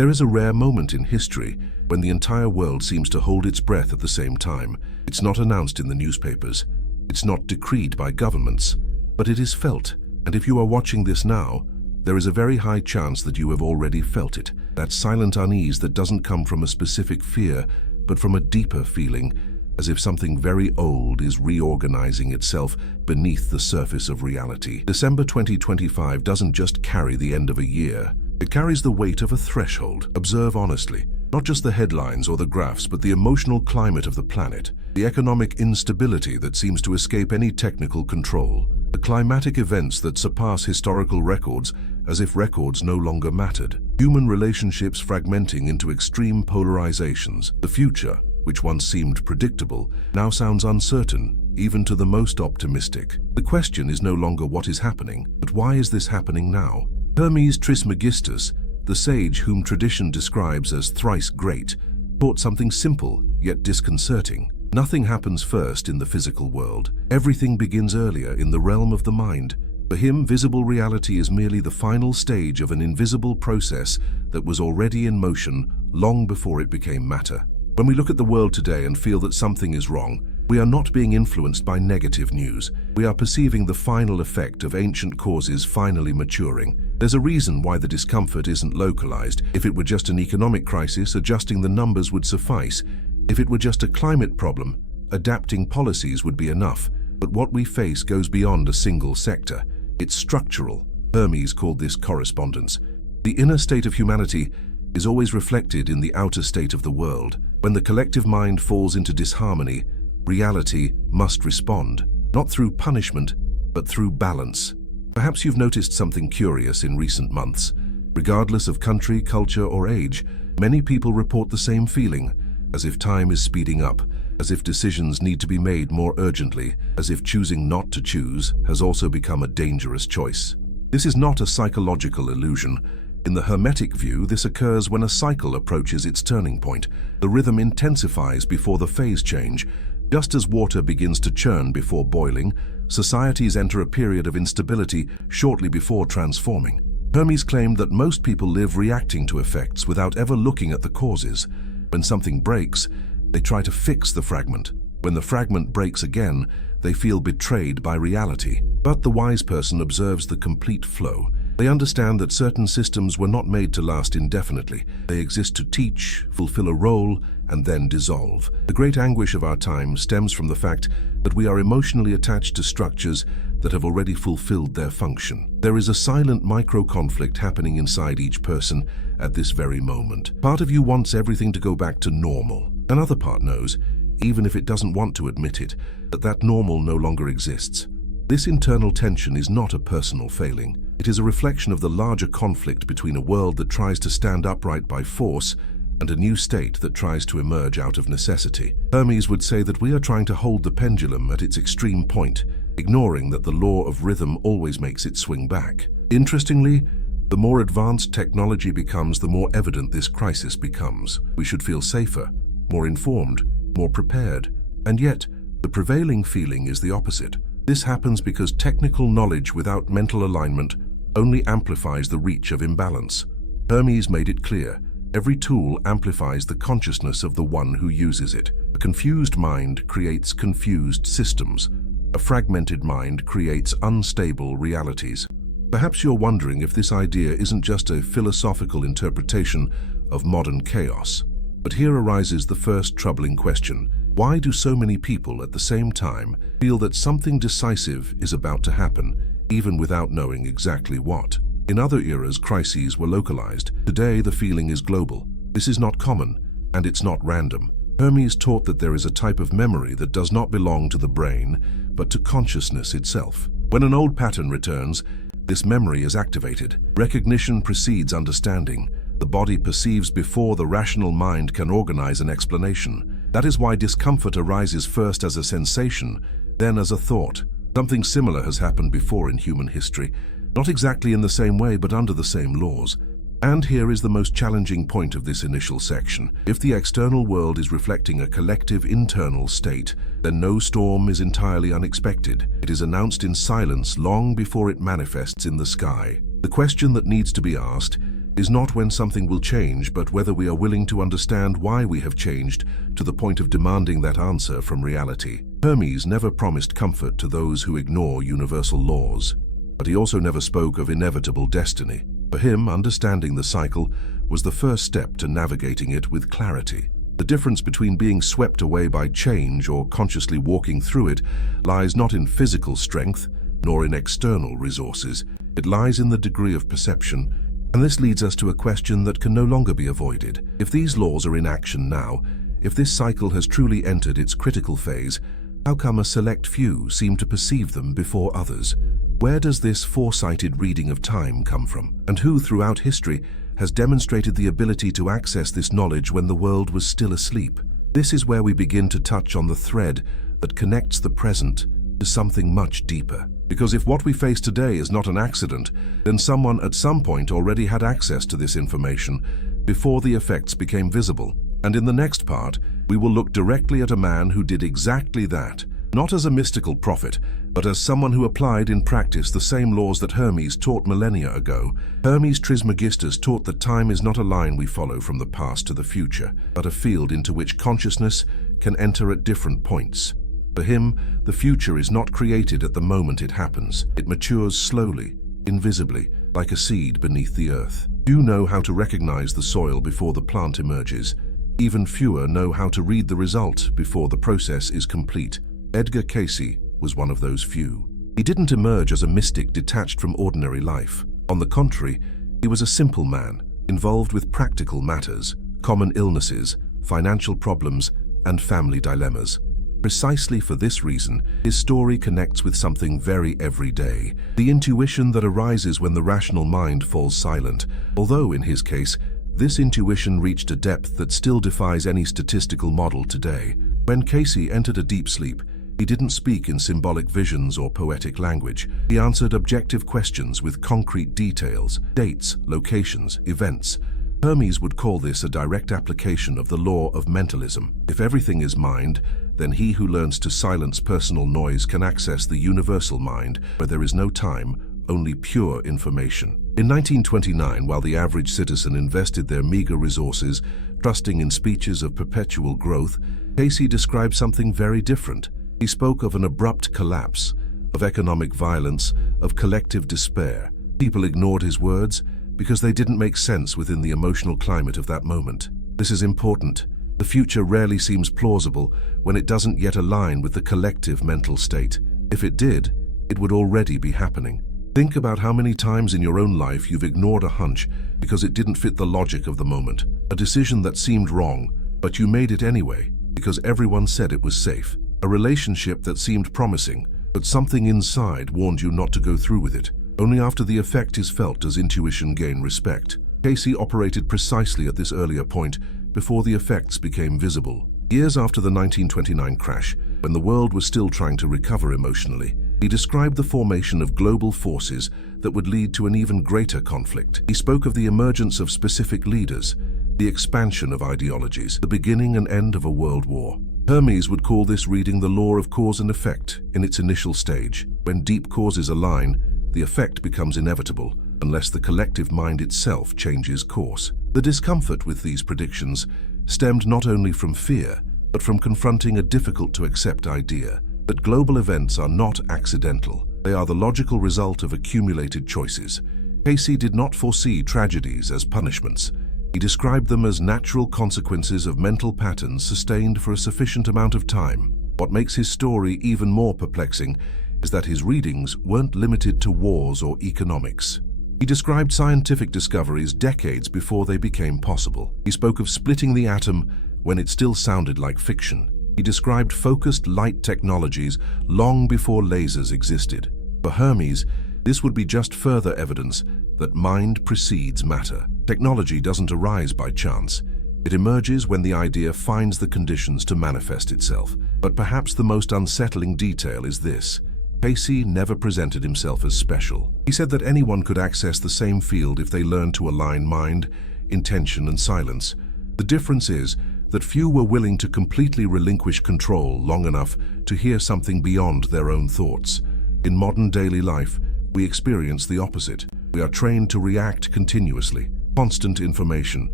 There is a rare moment in history when the entire world seems to hold its breath at the same time. It's not announced in the newspapers. It's not decreed by governments, but it is felt. And if you are watching this now, there is a very high chance that you have already felt it. That silent unease that doesn't come from a specific fear, but from a deeper feeling, as if something very old is reorganizing itself beneath the surface of reality. December 2025 doesn't just carry the end of a year. It carries the weight of a threshold. Observe honestly, not just the headlines or the graphs, but the emotional climate of the planet, the economic instability that seems to escape any technical control, the climatic events that surpass historical records as if records no longer mattered, human relationships fragmenting into extreme polarizations. The future, which once seemed predictable, now sounds uncertain, even to the most optimistic. The question is no longer what is happening, but why is this happening now? Hermes Trismegistus, the sage whom tradition describes as thrice great, taught something simple yet disconcerting. Nothing happens first in the physical world. Everything begins earlier in the realm of the mind. For him, visible reality is merely the final stage of an invisible process that was already in motion long before it became matter. When we look at the world today and feel that something is wrong, we are not being influenced by negative news. We are perceiving the final effect of ancient causes finally maturing. There's a reason why the discomfort isn't localized. If it were just an economic crisis, adjusting the numbers would suffice. If it were just a climate problem, adapting policies would be enough. But what we face goes beyond a single sector. It's structural. Hermes called this correspondence. The inner state of humanity is always reflected in the outer state of the world. When the collective mind falls into disharmony, reality must respond, not through punishment, but through balance. Perhaps you've noticed something curious in recent months. Regardless of country, culture, or age, many people report the same feeling, as if time is speeding up, as if decisions need to be made more urgently, as if choosing not to choose has also become a dangerous choice. This is not a psychological illusion. In the Hermetic view, this occurs when a cycle approaches its turning point. The rhythm intensifies before the phase change. Just as water begins to churn before boiling, societies enter a period of instability shortly before transforming. Hermes claimed that most people live reacting to effects without ever looking at the causes. When something breaks, they try to fix the fragment. When the fragment breaks again, they feel betrayed by reality. But the wise person observes the complete flow. They understand that certain systems were not made to last indefinitely. They exist to teach, fulfill a role, and then dissolve. The great anguish of our time stems from the fact that we are emotionally attached to structures that have already fulfilled their function. There is a silent micro-conflict happening inside each person at this very moment. Part of you wants everything to go back to normal. Another part knows, even if it doesn't want to admit it, that that normal no longer exists. This internal tension is not a personal failing. It is a reflection of the larger conflict between a world that tries to stand upright by force and a new state that tries to emerge out of necessity. Hermes would say that we are trying to hold the pendulum at its extreme point, ignoring that the law of rhythm always makes it swing back. Interestingly, the more advanced technology becomes, the more evident this crisis becomes. We should feel safer, more informed, more prepared, and yet the prevailing feeling is the opposite. This happens because technical knowledge without mental alignment only amplifies the reach of imbalance. Hermes made it clear, every tool amplifies the consciousness of the one who uses it. A confused mind creates confused systems. A fragmented mind creates unstable realities. Perhaps you're wondering if this idea isn't just a philosophical interpretation of modern chaos. But here arises the first troubling question. Why do so many people at the same time feel that something decisive is about to happen, even without knowing exactly what? In other eras, crises were localized. Today, the feeling is global. This is not common, and it's not random. Hermes taught that there is a type of memory that does not belong to the brain, but to consciousness itself. When an old pattern returns, this memory is activated. Recognition precedes understanding. The body perceives before the rational mind can organize an explanation. That is why discomfort arises first as a sensation, then as a thought. Something similar has happened before in human history, not exactly in the same way, but under the same laws. And here is the most challenging point of this initial section. If the external world is reflecting a collective internal state, then no storm is entirely unexpected. It is announced in silence long before it manifests in the sky. The question that needs to be asked is not when something will change, but whether we are willing to understand why we have changed to the point of demanding that answer from reality. Hermes never promised comfort to those who ignore universal laws, but he also never spoke of inevitable destiny. For him, understanding the cycle was the first step to navigating it with clarity. The difference between being swept away by change or consciously walking through it lies not in physical strength, nor in external resources. It lies in the degree of perception, and this leads us to a question that can no longer be avoided. If these laws are in action now, if this cycle has truly entered its critical phase, how come a select few seem to perceive them before others? Where does this foresighted reading of time come from? And who throughout history has demonstrated the ability to access this knowledge when the world was still asleep? This is where we begin to touch on the thread that connects the present to something much deeper. Because if what we face today is not an accident, then someone at some point already had access to this information before the effects became visible. And in the next part, we will look directly at a man who did exactly that, not as a mystical prophet, but as someone who applied in practice the same laws that Hermes taught millennia ago. Hermes Trismegistus taught that time is not a line we follow from the past to the future, but a field into which consciousness can enter at different points. For him, the future is not created at the moment it happens. It matures slowly, invisibly, like a seed beneath the earth. Few know how to recognize the soil before the plant emerges. Even fewer know how to read the result before the process is complete. Edgar Cayce was one of those few. He didn't emerge as a mystic detached from ordinary life. On the contrary, he was a simple man, involved with practical matters, common illnesses, financial problems, and family dilemmas. Precisely for this reason, his story connects with something very everyday, the intuition that arises when the rational mind falls silent, although in his case, this intuition reached a depth that still defies any statistical model today. When Cayce entered a deep sleep, he didn't speak in symbolic visions or poetic language. He answered objective questions with concrete details, dates, locations, events. Hermes would call this a direct application of the law of mentalism. If everything is mind, then he who learns to silence personal noise can access the universal mind, where there is no time, only pure information. In 1929, while the average citizen invested their meager resources, trusting in speeches of perpetual growth, Cayce described something very different. He spoke of an abrupt collapse, of economic violence, of collective despair. People ignored his words because they didn't make sense within the emotional climate of that moment. This is important. The future rarely seems plausible when it doesn't yet align with the collective mental state. If it did, it would already be happening. Think about how many times in your own life you've ignored a hunch because it didn't fit the logic of the moment. A decision that seemed wrong, but you made it anyway because everyone said it was safe. A relationship that seemed promising, but something inside warned you not to go through with it. Only after the effect is felt does intuition gain respect. Cayce operated precisely at this earlier point, before the effects became visible. Years after the 1929 crash, when the world was still trying to recover emotionally, he described the formation of global forces that would lead to an even greater conflict. He spoke of the emergence of specific leaders, the expansion of ideologies, the beginning and end of a world war. Hermes would call this reading the law of cause and effect in its initial stage. When deep causes align, the effect becomes inevitable, unless the collective mind itself changes course. The discomfort with these predictions stemmed not only from fear, but from confronting a difficult-to-accept idea that global events are not accidental. They are the logical result of accumulated choices. Cayce did not foresee tragedies as punishments. He described them as natural consequences of mental patterns sustained for a sufficient amount of time. What makes his story even more perplexing is that his readings weren't limited to wars or economics. He described scientific discoveries decades before they became possible. He spoke of splitting the atom when it still sounded like fiction. He described focused light technologies long before lasers existed. For Hermes, this would be just further evidence that mind precedes matter. Technology doesn't arise by chance. It emerges when the idea finds the conditions to manifest itself. But perhaps the most unsettling detail is this. Cayce never presented himself as special. He said that anyone could access the same field if they learned to align mind, intention, and silence. The difference is that few were willing to completely relinquish control long enough to hear something beyond their own thoughts. In modern daily life, we experience the opposite. We are trained to react continuously, Constant information,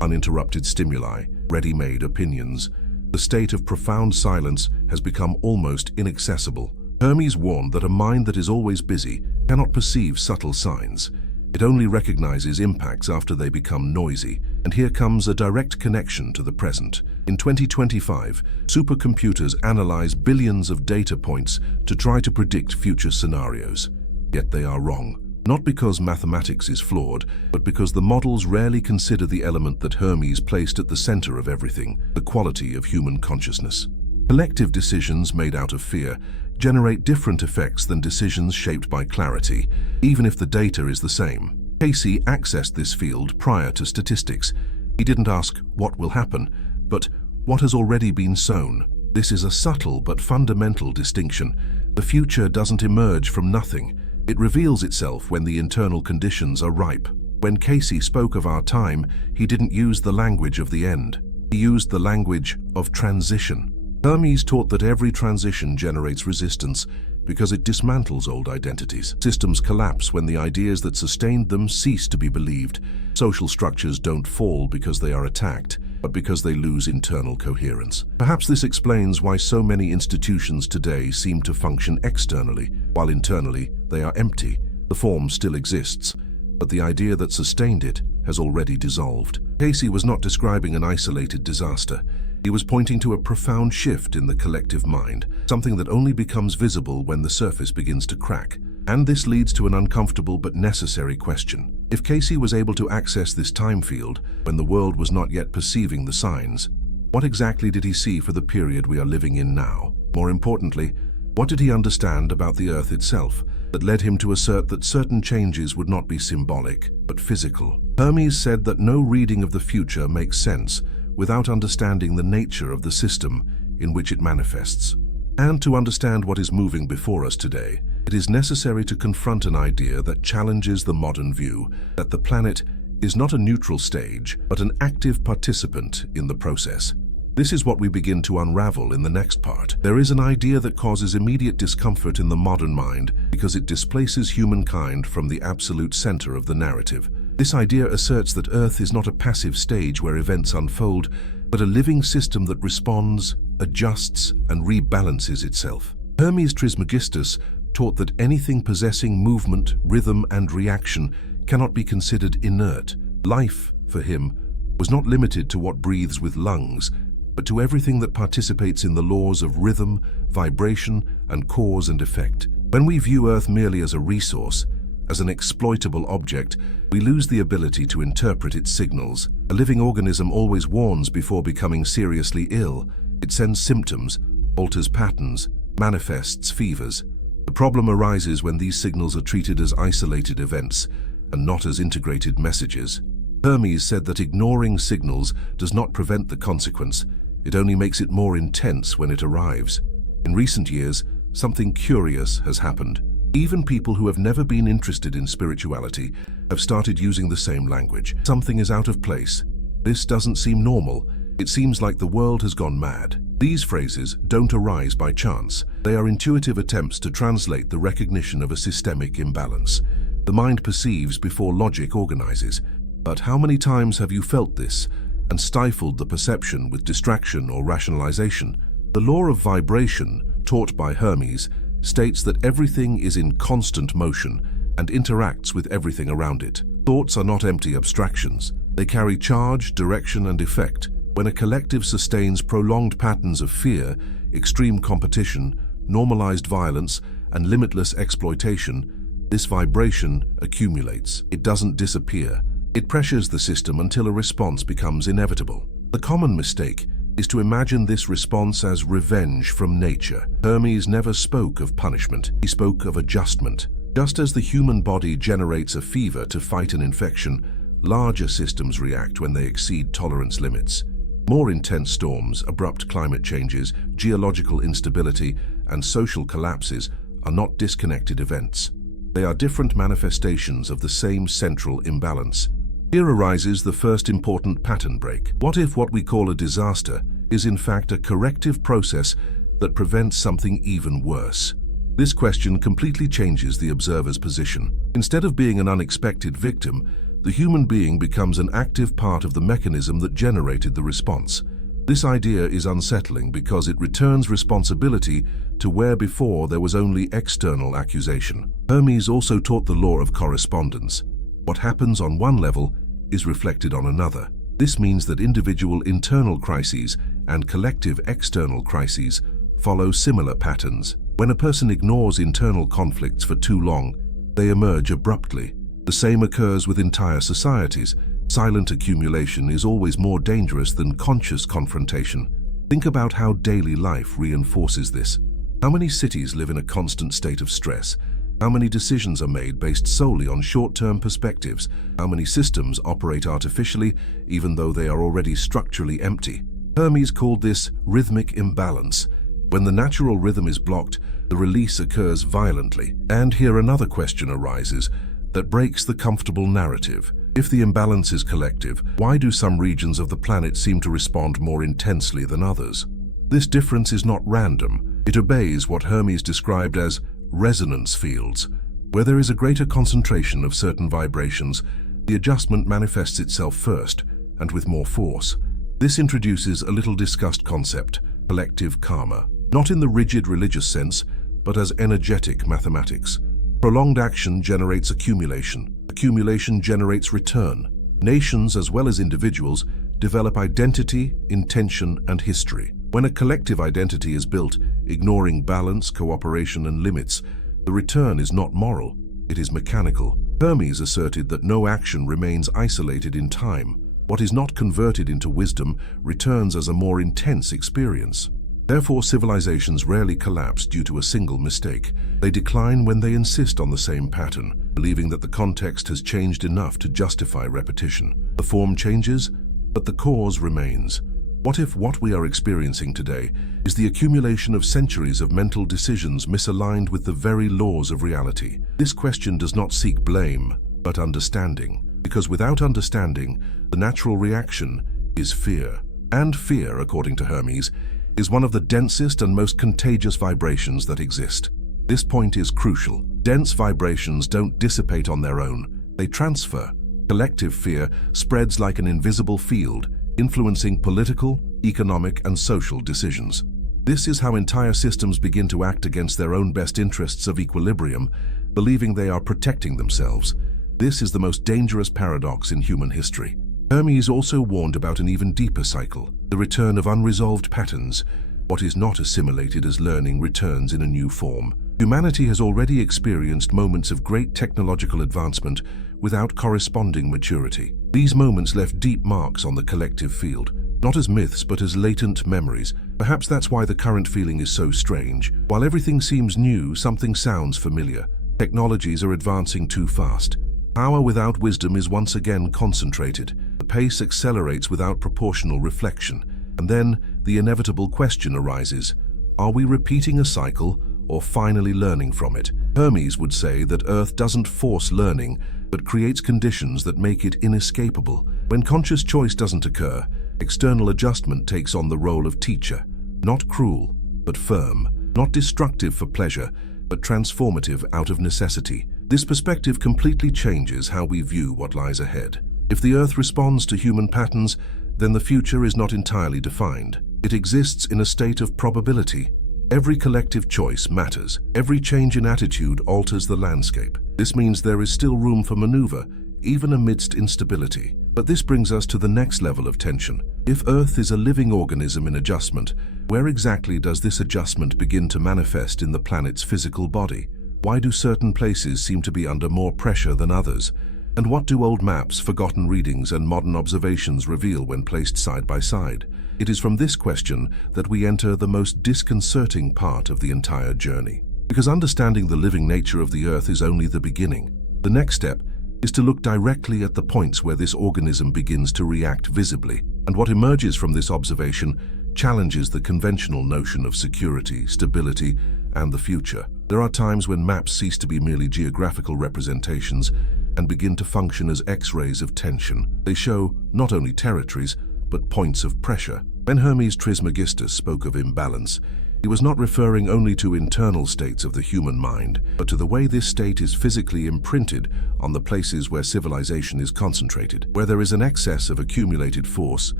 uninterrupted stimuli, ready-made opinions. The state of profound silence has become almost inaccessible. Hermes warned that a mind that is always busy cannot perceive subtle signs. It only recognizes impacts after they become noisy. And here comes a direct connection to the present. In 2025, supercomputers analyze billions of data points to try to predict future scenarios. Yet they are wrong. Not because mathematics is flawed, but because the models rarely consider the element that Hermes placed at the center of everything, the quality of human consciousness. Collective decisions made out of fear generate different effects than decisions shaped by clarity, even if the data is the same. Cayce accessed this field prior to statistics. He didn't ask what will happen, but what has already been sown. This is a subtle but fundamental distinction. The future doesn't emerge from nothing. It reveals itself when the internal conditions are ripe. When Cayce spoke of our time, he didn't use the language of the end. He used the language of transition. Hermes taught that every transition generates resistance because it dismantles old identities. Systems collapse when the ideas that sustained them cease to be believed. Social structures don't fall because they are attacked, but because they lose internal coherence. Perhaps this explains why so many institutions today seem to function externally, while internally they are empty. The form still exists, but the idea that sustained it has already dissolved. Cayce was not describing an isolated disaster. He was pointing to a profound shift in the collective mind, something that only becomes visible when the surface begins to crack. And this leads to an uncomfortable but necessary question. If Cayce was able to access this time field when the world was not yet perceiving the signs, what exactly did he see for the period we are living in now? More importantly, what did he understand about the Earth itself that led him to assert that certain changes would not be symbolic, but physical? Hermes said that no reading of the future makes sense without understanding the nature of the system in which it manifests. And to understand what is moving before us today, it is necessary to confront an idea that challenges the modern view that the planet is not a neutral stage, but an active participant in the process. This is what we begin to unravel in the next part. There is an idea that causes immediate discomfort in the modern mind because it displaces humankind from the absolute center of the narrative. This idea asserts that Earth is not a passive stage where events unfold, but a living system that responds, adjusts, and rebalances itself. Hermes Trismegistus taught that anything possessing movement, rhythm, and reaction cannot be considered inert. Life, for him, was not limited to what breathes with lungs, but to everything that participates in the laws of rhythm, vibration, and cause and effect. When we view Earth merely as a resource, as an exploitable object, we lose the ability to interpret its signals. A living organism always warns before becoming seriously ill. It sends symptoms, alters patterns, manifests fevers. The problem arises when these signals are treated as isolated events and not as integrated messages. Hermes said that ignoring signals does not prevent the consequence, it only makes it more intense when it arrives. In recent years, something curious has happened. Even people who have never been interested in spirituality have started using the same language. Something is out of place. This doesn't seem normal. It seems like the world has gone mad. These phrases don't arise by chance. They are intuitive attempts to translate the recognition of a systemic imbalance. The mind perceives before logic organizes. But how many times have you felt this and stifled the perception with distraction or rationalization? The law of vibration, taught by Hermes, states that everything is in constant motion and interacts with everything around it. Thoughts are not empty abstractions. They carry charge, direction, and effect. When a collective sustains prolonged patterns of fear, extreme competition, normalized violence, and limitless exploitation, this vibration accumulates. It doesn't disappear. It pressures the system until a response becomes inevitable. The common mistake is to imagine this response as revenge from nature. Hermes never spoke of punishment. He spoke of adjustment. Just as the human body generates a fever to fight an infection, larger systems react when they exceed tolerance limits. More intense storms, abrupt climate changes, geological instability, and social collapses are not disconnected events. They are different manifestations of the same central imbalance. Here arises the first important pattern break. What if what we call a disaster is in fact a corrective process that prevents something even worse? This question completely changes the observer's position. Instead of being an unexpected victim, the human being becomes an active part of the mechanism that generated the response. This idea is unsettling because it returns responsibility to where before there was only external accusation. Hermes also taught the law of correspondence. What happens on one level is reflected on another. This means that individual internal crises and collective external crises follow similar patterns. When a person ignores internal conflicts for too long, they emerge abruptly. The same occurs with entire societies. Silent accumulation is always more dangerous than conscious confrontation. Think about how daily life reinforces this. How many cities live in a constant state of stress? How many decisions are made based solely on short-term perspectives? How many systems operate artificially, even though they are already structurally empty? Hermes called this rhythmic imbalance. When the natural rhythm is blocked, the release occurs violently. And here another question arises that breaks the comfortable narrative. If the imbalance is collective, why do some regions of the planet seem to respond more intensely than others? This difference is not random. It obeys what Hermes described as resonance fields. Where there is a greater concentration of certain vibrations, the adjustment manifests itself first and with more force. This introduces a little discussed concept, collective karma, not in the rigid religious sense, but as energetic mathematics. Prolonged action generates accumulation. Accumulation generates return. Nations, as well as individuals, develop identity, intention, and history. When a collective identity is built, ignoring balance, cooperation, and limits, the return is not moral, it is mechanical. Hermes asserted that no action remains isolated in time. What is not converted into wisdom returns as a more intense experience. Therefore, civilizations rarely collapse due to a single mistake. They decline when they insist on the same pattern, believing that the context has changed enough to justify repetition. The form changes, but the cause remains. What if what we are experiencing today is the accumulation of centuries of mental decisions misaligned with the very laws of reality? This question does not seek blame, but understanding. Because without understanding, the natural reaction is fear. And fear, according to Hermes, is one of the densest and most contagious vibrations that exist. This point is crucial. Dense vibrations don't dissipate on their own, they transfer. Collective fear spreads like an invisible field, influencing political, economic, and social decisions. This is how entire systems begin to act against their own best interests of equilibrium, believing they are protecting themselves. This is the most dangerous paradox in human history. Hermes also warned about an even deeper cycle, the return of unresolved patterns. What is not assimilated as learning returns in a new form. Humanity has already experienced moments of great technological advancement without corresponding maturity. These moments left deep marks on the collective field, not as myths but as latent memories. Perhaps that's why the current feeling is so strange. While everything seems new, something sounds familiar. Technologies are advancing too fast. Power without wisdom is once again concentrated. The pace accelerates without proportional reflection. And then the inevitable question arises: are we repeating a cycle or finally learning from it? Hermes would say that Earth doesn't force learning, but creates conditions that make it inescapable. When conscious choice doesn't occur, external adjustment takes on the role of teacher. Not cruel, but firm. Not destructive for pleasure, but transformative out of necessity. This perspective completely changes how we view what lies ahead. If the Earth responds to human patterns, then the future is not entirely defined. It exists in a state of probability. Every collective choice matters. Every change in attitude alters the landscape. This means there is still room for maneuver, even amidst instability. But this brings us to the next level of tension. If Earth is a living organism in adjustment, where exactly does this adjustment begin to manifest in the planet's physical body? Why do certain places seem to be under more pressure than others? And what do old maps, forgotten readings, and modern observations reveal when placed side by side? It is from this question that we enter the most disconcerting part of the entire journey. Because understanding the living nature of the Earth is only the beginning. The next step is to look directly at the points where this organism begins to react visibly. And what emerges from this observation challenges the conventional notion of security, stability, and the future. There are times when maps cease to be merely geographical representations and begin to function as X-rays of tension. They show not only territories, but points of pressure. When Hermes Trismegistus spoke of imbalance, He was not referring only to internal states of the human mind, but to the way this state is physically imprinted on the places where civilization is concentrated. Where there is an excess of accumulated force,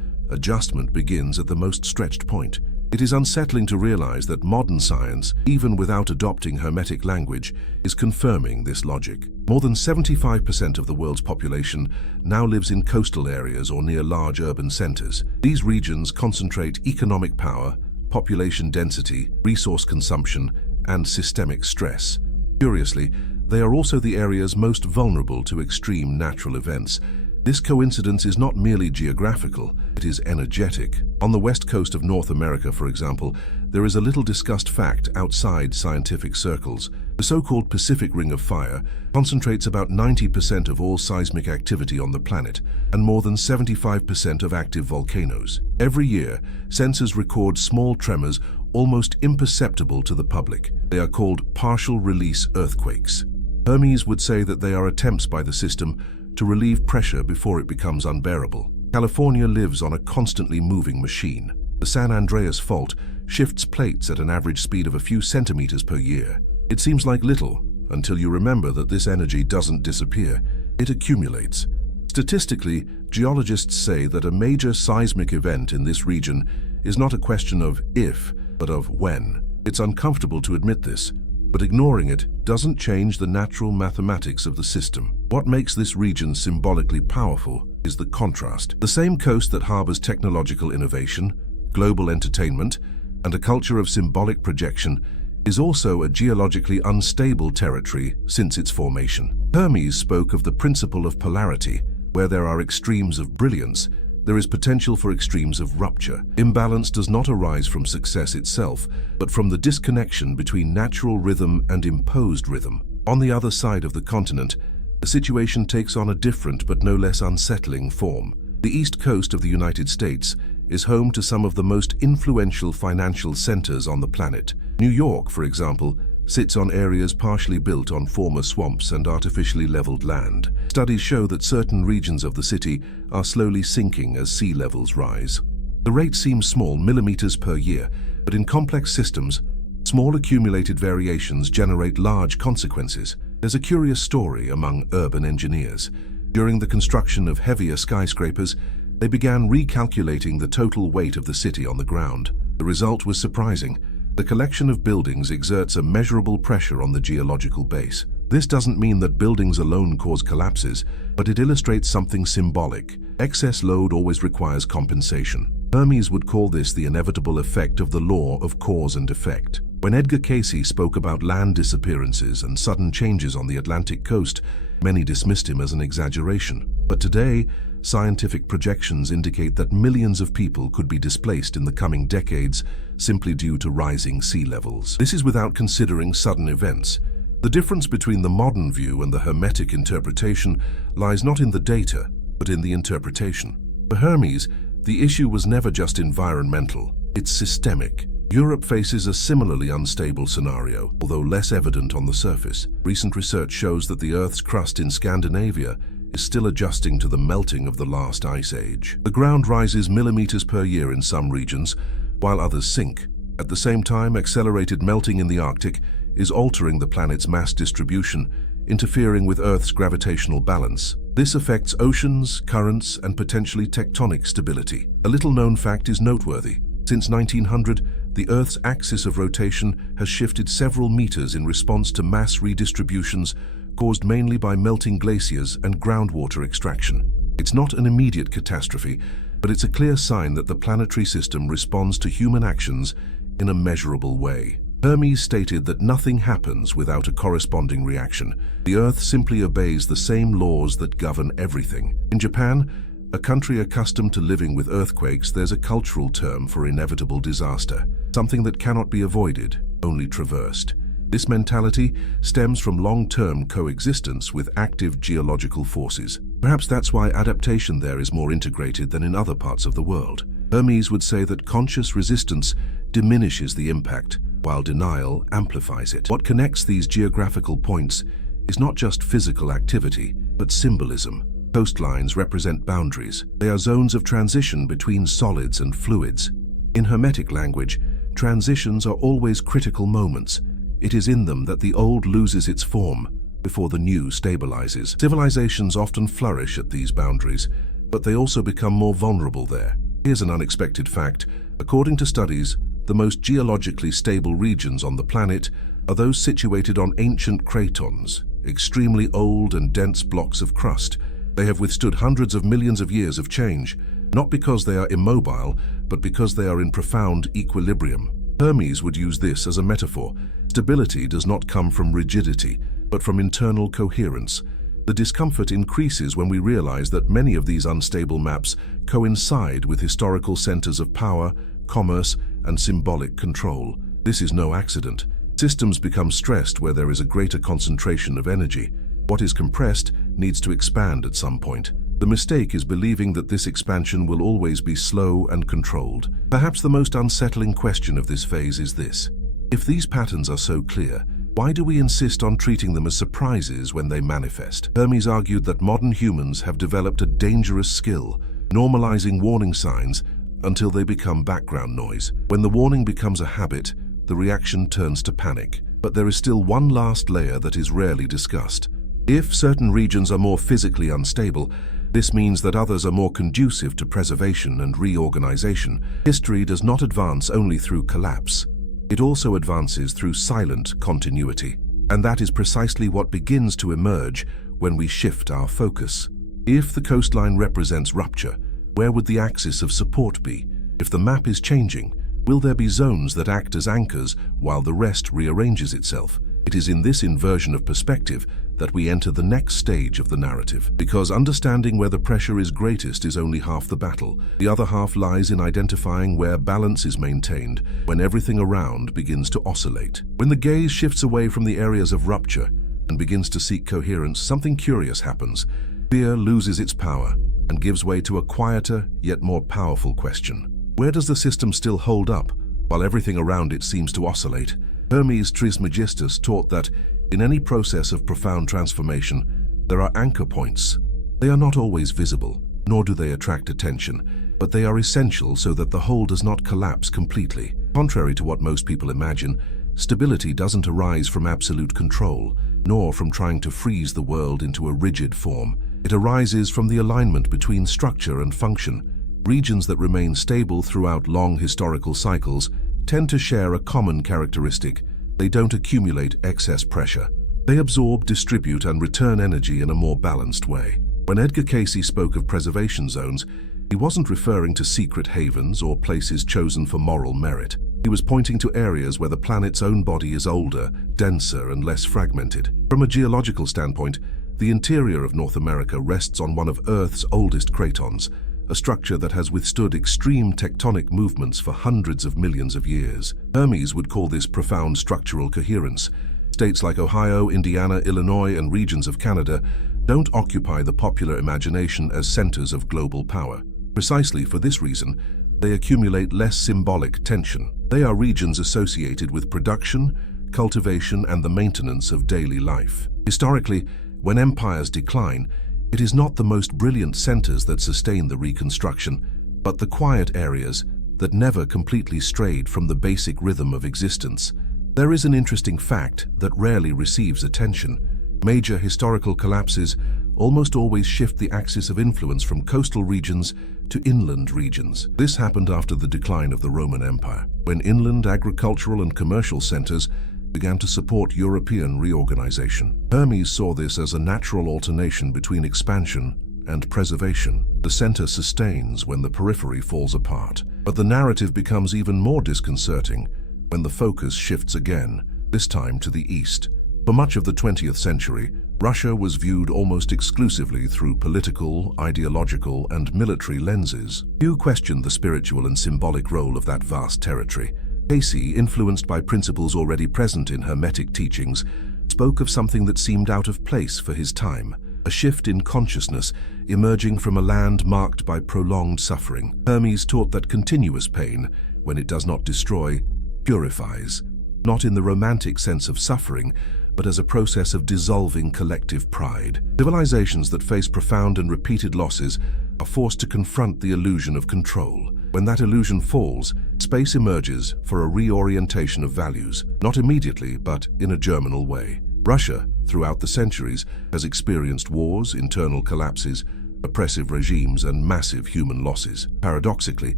adjustment begins at the most stretched point. It is unsettling to realize that modern science, even without adopting Hermetic language, is confirming this logic. More than 75% of the world's population now lives in coastal areas or near large urban centers. These regions concentrate economic power, population density, resource consumption, and systemic stress. Curiously, they are also the areas most vulnerable to extreme natural events. This coincidence is not merely geographical, it is energetic. On the west coast of North America, for example, there is a little discussed fact outside scientific circles. The so-called Pacific Ring of Fire concentrates about 90% of all seismic activity on the planet and more than 75% of active volcanoes. Every year, sensors record small tremors almost imperceptible to the public. They are called partial release earthquakes. Hermes would say that they are attempts by the system to relieve pressure before it becomes unbearable. California lives on a constantly moving machine. The San Andreas Fault shifts plates at an average speed of a few centimeters per year. It seems like little until you remember that this energy doesn't disappear, it accumulates. Statistically, geologists say that a major seismic event in this region is not a question of if, but of when. It's uncomfortable to admit this, but ignoring it doesn't change the natural mathematics of the system. What makes this region symbolically powerful is the contrast. The same coast that harbors technological innovation, global entertainment, and a culture of symbolic projection is also a geologically unstable territory since its formation. Hermes spoke of the principle of polarity. Where there are extremes of brilliance, there is potential for extremes of rupture. Imbalance does not arise from success itself, but from the disconnection between natural rhythm and imposed rhythm. On the other side of the continent, the situation takes on a different but no less unsettling form. The east coast of the United States is home to some of the most influential financial centers on the planet. New York, for example, sits on areas partially built on former swamps and artificially leveled land. Studies show that certain regions of the city are slowly sinking as sea levels rise. The rate seems small, millimeters per year, but in complex systems, small accumulated variations generate large consequences. There's a curious story among urban engineers. During the construction of heavier skyscrapers, they began recalculating the total weight of the city on the ground. The result was surprising. The collection of buildings exerts a measurable pressure on the geological base. This doesn't mean that buildings alone cause collapses, but it illustrates something symbolic. Excess load always requires compensation. Hermes would call this the inevitable effect of the law of cause and effect. When Edgar Cayce spoke about land disappearances and sudden changes on the Atlantic coast, many dismissed him as an exaggeration. But today, scientific projections indicate that millions of people could be displaced in the coming decades simply due to rising sea levels. This is without considering sudden events. The difference between the modern view and the Hermetic interpretation lies not in the data, but in the interpretation. For Hermes, the issue was never just environmental, it's systemic. Europe faces a similarly unstable scenario, although less evident on the surface. Recent research shows that the Earth's crust in Scandinavia is still adjusting to the melting of the last ice age. The ground rises millimeters per year in some regions, while others sink. At the same time, accelerated melting in the Arctic is altering the planet's mass distribution, interfering with Earth's gravitational balance. This affects oceans, currents, and potentially tectonic stability. A little-known fact is noteworthy. Since 1900, the Earth's axis of rotation has shifted several meters in response to mass redistributions caused mainly by melting glaciers and groundwater extraction. It's not an immediate catastrophe, but it's a clear sign that the planetary system responds to human actions in a measurable way. Hermes stated that nothing happens without a corresponding reaction. The Earth simply obeys the same laws that govern everything. In Japan, a country accustomed to living with earthquakes, there's a cultural term for inevitable disaster, something that cannot be avoided, only traversed. This mentality stems from long-term coexistence with active geological forces. Perhaps that's why adaptation there is more integrated than in other parts of the world. Hermes would say that conscious resistance diminishes the impact, while denial amplifies it. What connects these geographical points is not just physical activity, but symbolism. Coastlines represent boundaries. They are zones of transition between solids and fluids. In Hermetic language, transitions are always critical moments. It is in them that the old loses its form before the new stabilizes. Civilizations often flourish at these boundaries, but they also become more vulnerable there. Here's an unexpected fact. According to studies, the most geologically stable regions on the planet are those situated on ancient cratons, extremely old and dense blocks of crust. They have withstood hundreds of millions of years of change, not because they are immobile, but because they are in profound equilibrium. Hermes would use this as a metaphor. Stability does not come from rigidity, but from internal coherence. The discomfort increases when we realize that many of these unstable maps coincide with historical centers of power, commerce, and symbolic control. This is no accident. Systems become stressed where there is a greater concentration of energy. What is compressed needs to expand at some point. The mistake is believing that this expansion will always be slow and controlled. Perhaps the most unsettling question of this phase is this: if these patterns are so clear, why do we insist on treating them as surprises when they manifest? Hermes argued that modern humans have developed a dangerous skill, normalizing warning signs until they become background noise. When the warning becomes a habit, the reaction turns to panic. But there is still one last layer that is rarely discussed. If certain regions are more physically unstable, this means that others are more conducive to preservation and reorganization. History does not advance only through collapse. It also advances through silent continuity. And that is precisely what begins to emerge when we shift our focus. If the coastline represents rupture, where would the axis of support be? If the map is changing, will there be zones that act as anchors while the rest rearranges itself? It is in this inversion of perspective that we enter the next stage of the narrative. Because understanding where the pressure is greatest is only half the battle. The other half lies in identifying where balance is maintained when everything around begins to oscillate. When the gaze shifts away from the areas of rupture and begins to seek coherence, something curious happens. Fear loses its power and gives way to a quieter yet more powerful question. Where does the system still hold up while everything around it seems to oscillate? Hermes Trismegistus taught that in any process of profound transformation, there are anchor points. They are not always visible, nor do they attract attention, but they are essential so that the whole does not collapse completely. Contrary to what most people imagine, stability doesn't arise from absolute control, nor from trying to freeze the world into a rigid form. It arises from the alignment between structure and function. Regions that remain stable throughout long historical cycles tend to share a common characteristic. They don't accumulate excess pressure. They absorb, distribute, and return energy in a more balanced way. When Edgar Cayce spoke of preservation zones, he wasn't referring to secret havens or places chosen for moral merit. He was pointing to areas where the planet's own body is older, denser, and less fragmented. From a geological standpoint, the interior of North America rests on one of Earth's oldest cratons, a structure that has withstood extreme tectonic movements for hundreds of millions of years. Hermes would call this profound structural coherence. States like Ohio, Indiana, Illinois, and regions of Canada don't occupy the popular imagination as centers of global power. Precisely for this reason, they accumulate less symbolic tension. They are regions associated with production, cultivation, and the maintenance of daily life. Historically, when empires decline, it is not the most brilliant centers that sustain the reconstruction, but the quiet areas that never completely strayed from the basic rhythm of existence. There is an interesting fact that rarely receives attention. Major historical collapses almost always shift the axis of influence from coastal regions to inland regions. This happened after the decline of the Roman Empire, when inland agricultural and commercial centers began to support European reorganization. Hermes saw this as a natural alternation between expansion and preservation. The center sustains when the periphery falls apart. But the narrative becomes even more disconcerting when the focus shifts again, this time to the east. For much of the 20th century, Russia was viewed almost exclusively through political, ideological, and military lenses. Few questioned the spiritual and symbolic role of that vast territory. Cayce, influenced by principles already present in Hermetic teachings, spoke of something that seemed out of place for his time, a shift in consciousness emerging from a land marked by prolonged suffering. Hermes taught that continuous pain, when it does not destroy, purifies, not in the romantic sense of suffering, but as a process of dissolving collective pride. Civilizations that face profound and repeated losses are forced to confront the illusion of control. When that illusion falls, Space emerges for a reorientation of values, not immediately, but in a germinal way. Russia, throughout the centuries, has experienced wars, internal collapses, oppressive regimes, and massive human losses. Paradoxically,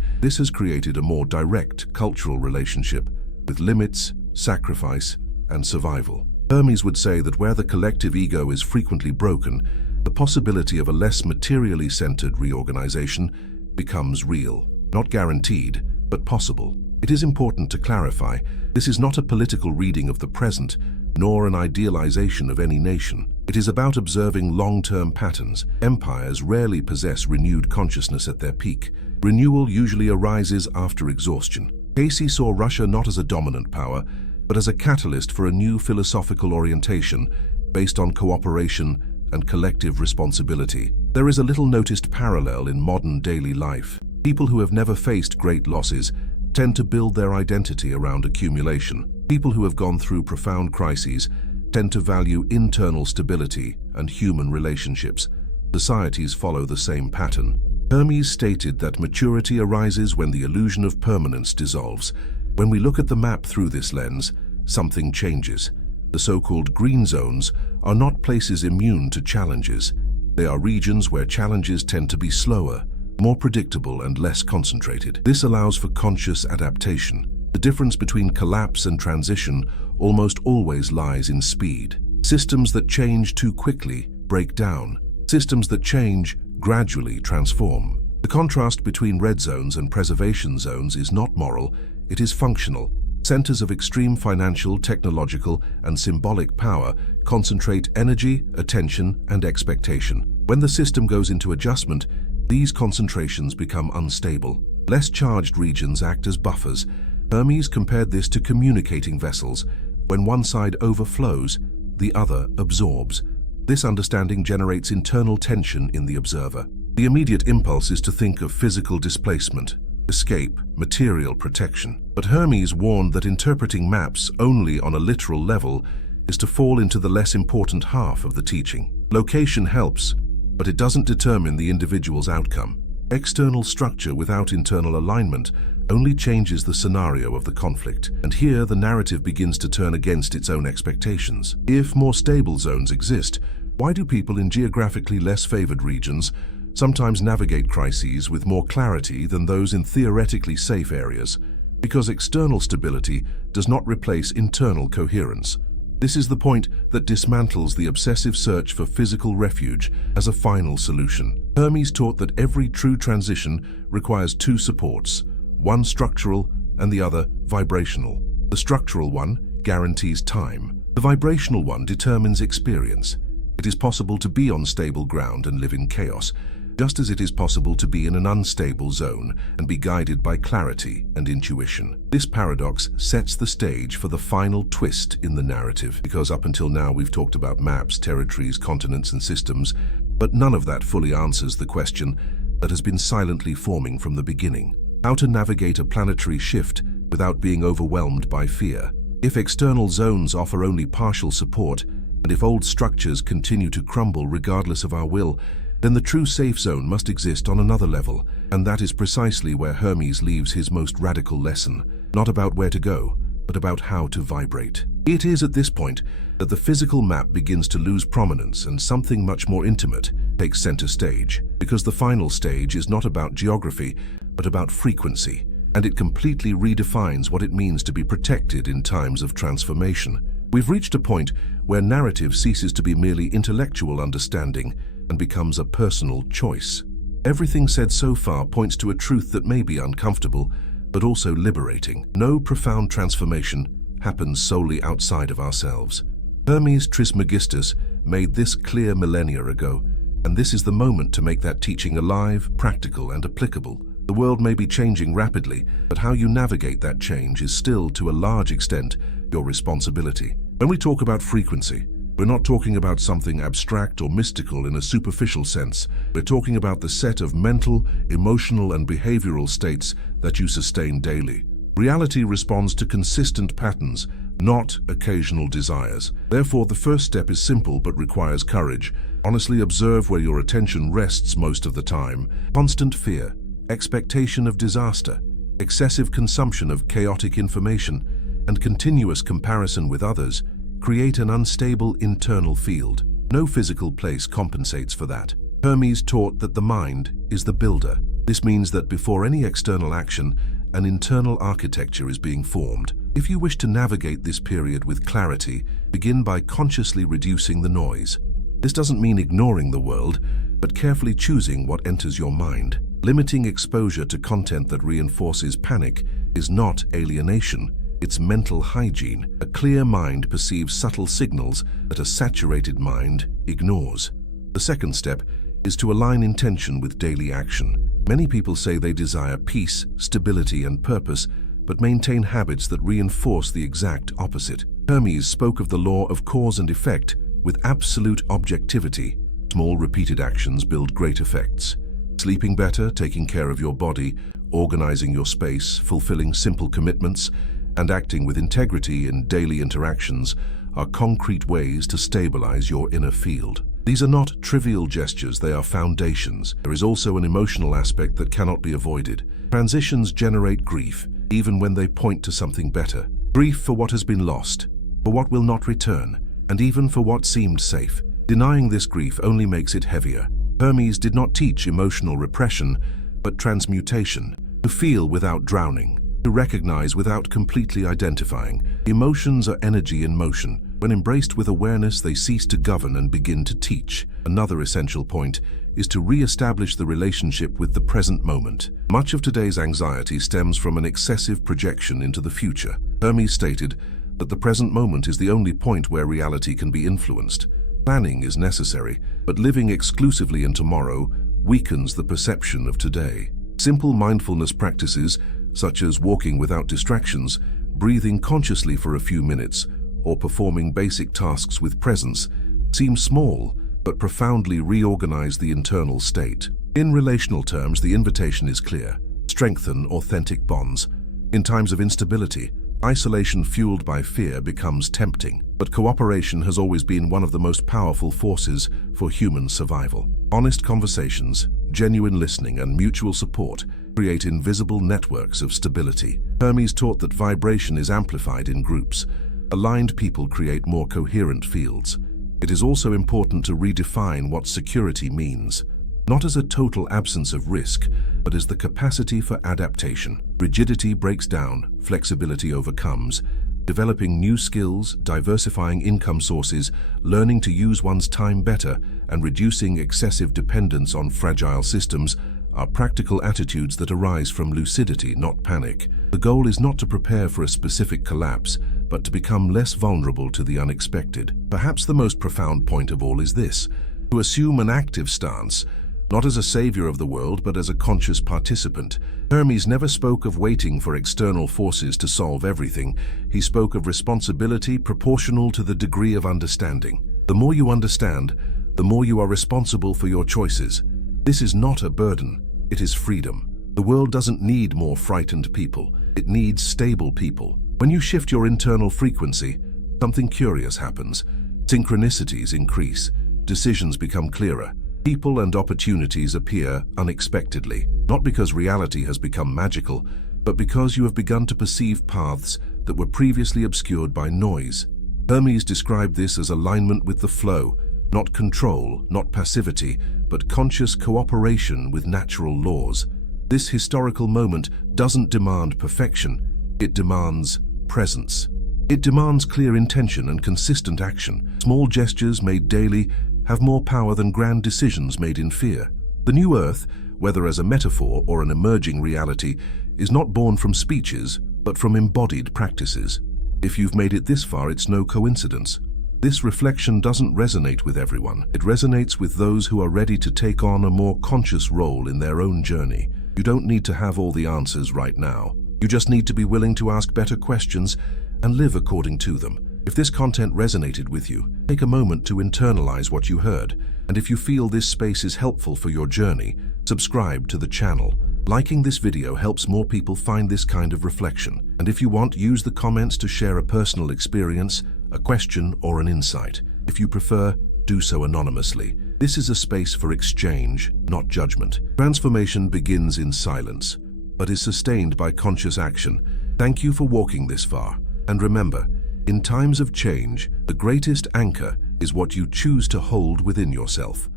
this has created a more direct cultural relationship with limits, sacrifice, and survival. Hermes would say that where the collective ego is frequently broken, the possibility of a less materially centered reorganization becomes real. Not guaranteed, but possible. It is important to clarify, this is not a political reading of the present, nor an idealization of any nation. It is about observing long-term patterns. Empires rarely possess renewed consciousness at their peak. Renewal usually arises after exhaustion. Cayce saw Russia not as a dominant power, but as a catalyst for a new philosophical orientation based on cooperation and collective responsibility. There is a little-noticed parallel in modern daily life. People who have never faced great losses tend to build their identity around accumulation. People who have gone through profound crises tend to value internal stability and human relationships. Societies follow the same pattern. Hermes stated that maturity arises when the illusion of permanence dissolves. When we look at the map through this lens, something changes. The so-called green zones are not places immune to challenges. They are regions where challenges tend to be slower, more predictable, and less concentrated. This allows for conscious adaptation. The difference between collapse and transition almost always lies in speed. Systems that change too quickly break down. Systems that change gradually transform. The contrast between red zones and preservation zones is not moral, it is functional. Centers of extreme financial, technological, and symbolic power concentrate energy, attention, and expectation. When the system goes into adjustment, these concentrations become unstable. Less charged regions act as buffers. Hermes compared this to communicating vessels. When one side overflows, the other absorbs. This understanding generates internal tension in the observer. The immediate impulse is to think of physical displacement, escape, material protection. But Hermes warned that interpreting maps only on a literal level is to fall into the less important half of the teaching. Location helps, but it doesn't determine the individual's outcome. External structure without internal alignment only changes the scenario of the conflict, and here the narrative begins to turn against its own expectations. If more stable zones exist, why do people in geographically less favored regions sometimes navigate crises with more clarity than those in theoretically safe areas? Because external stability does not replace internal coherence. This is the point that dismantles the obsessive search for physical refuge as a final solution. Hermes taught that every true transition requires two supports, one structural and the other vibrational. The structural one guarantees time. The vibrational one determines experience. It is possible to be on stable ground and live in chaos, just as it is possible to be in an unstable zone and be guided by clarity and intuition. This paradox sets the stage for the final twist in the narrative, because up until now we've talked about maps, territories, continents, and systems, but none of that fully answers the question that has been silently forming from the beginning: how to navigate a planetary shift without being overwhelmed by fear. If external zones offer only partial support, and if old structures continue to crumble regardless of our will, then the true safe zone must exist on another level, and that is precisely where Hermes leaves his most radical lesson, not about where to go, but about how to vibrate. It is at this point that the physical map begins to lose prominence and something much more intimate takes center stage, because the final stage is not about geography, but about frequency, and it completely redefines what it means to be protected in times of transformation. We've reached a point where narrative ceases to be merely intellectual understanding and becomes a personal choice. Everything said so far points to a truth that may be uncomfortable, but also liberating. No profound transformation happens solely outside of ourselves. Hermes Trismegistus made this clear millennia ago, and this is the moment to make that teaching alive, practical, and applicable. The world may be changing rapidly, but how you navigate that change is still, to a large extent, your responsibility. When we talk about frequency, we're not talking about something abstract or mystical in a superficial sense. We're talking about the set of mental, emotional, and behavioral states that you sustain daily. Reality responds to consistent patterns, not occasional desires. Therefore, the first step is simple but requires courage. Honestly observe where your attention rests most of the time. Constant fear, expectation of disaster, Excessive consumption of chaotic information and continuous comparison with others create an unstable internal field. No physical place compensates for that. Hermes taught that the mind is the builder. This means that before any external action, an internal architecture is being formed. If you wish to navigate this period with clarity, begin by consciously reducing the noise. This doesn't mean ignoring the world, but carefully choosing what enters your mind. Limiting exposure to content that reinforces panic is not alienation, it's mental hygiene. A clear mind perceives subtle signals that a saturated mind ignores. The second step is to align intention with daily action. Many people say they desire peace, stability, and purpose, but maintain habits that reinforce the exact opposite. Hermes spoke of the law of cause and effect with absolute objectivity. Small repeated actions build great effects. Sleeping better, taking care of your body, organizing your space, fulfilling simple commitments, and acting with integrity in daily interactions are concrete ways to stabilize your inner field. These are not trivial gestures, they are foundations. There is also an emotional aspect that cannot be avoided. Transitions generate grief, even when they point to something better. Grief for what has been lost, for what will not return, and even for what seemed safe. Denying this grief only makes it heavier. Hermes did not teach emotional repression, but transmutation, to feel without drowning, to recognize without completely identifying. Emotions are energy in motion. When embraced with awareness, they cease to govern and begin to teach. Another essential point is to re-establish the relationship with the present moment. Much of today's anxiety stems from an excessive projection into the future. Hermes stated that the present moment is the only point where reality can be influenced. Planning is necessary, but living exclusively in tomorrow weakens the perception of today. Simple mindfulness practices, such as walking without distractions, breathing consciously for a few minutes, or performing basic tasks with presence, seem small but profoundly reorganize the internal state. In relational terms, the invitation is clear: strengthen authentic bonds. In times of instability, isolation fueled by fear becomes tempting, but cooperation has always been one of the most powerful forces for human survival. Honest conversations, genuine listening, and mutual support create invisible networks of stability. Hermes taught that vibration is amplified in groups. Aligned people create more coherent fields. It is also important to redefine what security means, not as a total absence of risk, but as the capacity for adaptation. Rigidity breaks down, flexibility overcomes. Developing new skills, diversifying income sources, learning to use one's time better, and reducing excessive dependence on fragile systems are practical attitudes that arise from lucidity, not panic. The goal is not to prepare for a specific collapse, but to become less vulnerable to the unexpected. Perhaps the most profound point of all is this: to assume an active stance, not as a savior of the world, but as a conscious participant. Hermes never spoke of waiting for external forces to solve everything. He spoke of responsibility proportional to the degree of understanding. The more you understand, the more you are responsible for your choices. This is not a burden, it is freedom. The world doesn't need more frightened people, it needs stable people. When you shift your internal frequency, something curious happens. Synchronicities increase, decisions become clearer. People and opportunities appear unexpectedly, not because reality has become magical, but because you have begun to perceive paths that were previously obscured by noise. Hermes described this as alignment with the flow, not control, not passivity, but conscious cooperation with natural laws. This historical moment doesn't demand perfection, it demands presence. It demands clear intention and consistent action. Small gestures made daily have more power than grand decisions made in fear. The new earth, whether as a metaphor or an emerging reality, is not born from speeches, but from embodied practices. If you've made it this far, it's no coincidence. This reflection doesn't resonate with everyone. It resonates with those who are ready to take on a more conscious role in their own journey. You don't need to have all the answers right now. You just need to be willing to ask better questions and live according to them. If this content resonated with you, take a moment to internalize what you heard. And if you feel this space is helpful for your journey, subscribe to the channel. Liking this video helps more people find this kind of reflection. And if you want, use the comments to share a personal experience, a question, or an insight. If you prefer, do so anonymously. This is a space for exchange, not judgment. Transformation begins in silence. but is sustained by conscious action. Thank you for walking this far. And remember, in times of change, the greatest anchor is what you choose to hold within yourself.